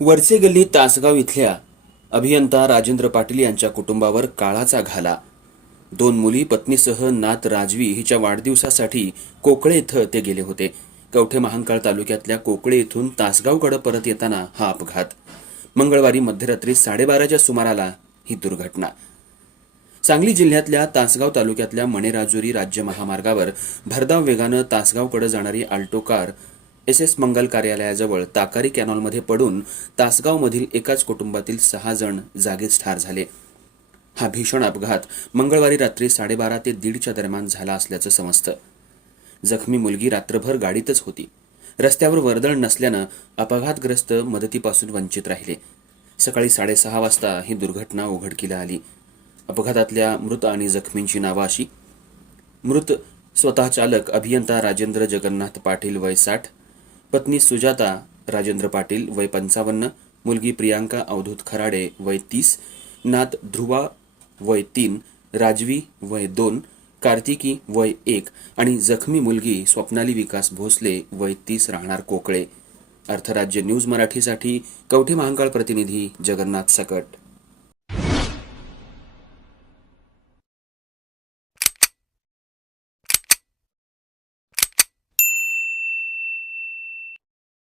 वरचे गल्ली तासगाव इथल्या अभियंता राजेंद्र पाटील यांच्या कुटुंबावर काळाचा घाला. दोन मुली पत्नीसह नात राजवी हिच्या वाढदिवसासाठी कोकळे इथं ते गेले होते. कवठे महांकाळ तालुक्यातल्या कोकळे इथून तासगावकडे परत येताना हा अपघात. मंगळवारी मध्यरात्री साडेबाराच्या सुमाराला ही दुर्घटना. सांगली जिल्ह्यातल्या तासगाव तालुक्यातल्या मणेराजुरी राज्य महामार्गावर भरधाव वेगानं तासगावकडे जाणारी Alto car S S Mangal कार्यालयाजवळ ताकारी कॅनॉलमध्ये पडून तासगावमधील एकाच कुटुंबातील सहा जण जागीच ठार झाले. हा भीषण अपघात मंगळवारी रात्री साडेबारा ते दीडच्या दरम्यान झाला असल्याचं समजतं. जखमी मुलगी रात्रभर गाडीतच होती. रस्त्यावर वर्दळ नसल्यानं अपघातग्रस्त मदतीपासून वंचित राहिले. सकाळी साडेसहा वाजता ही दुर्घटना उघडकीला आली. अपघातातल्या मृत आणि जखमींची नावं अशी. मृत स्वतः चालक अभियंता राजेंद्र जगन्नाथ पाटील वय साठ पत्नी सुजाता राजेंद्र पाटील वय पंचावन्न मुलगी प्रियांका अवधूत खराडे वय तीस नात ध्रुवा वय तीन राजवी वय दोन कार्तिकी वय एक आणि जखमी मुलगी स्वप्नाली विकास भोसले वय तीस राहणार कोकळे. अर्थराज्य न्यूज मराठीसाठी कवठे महांकाळ प्रतिनिधी जगन्नाथ सकट.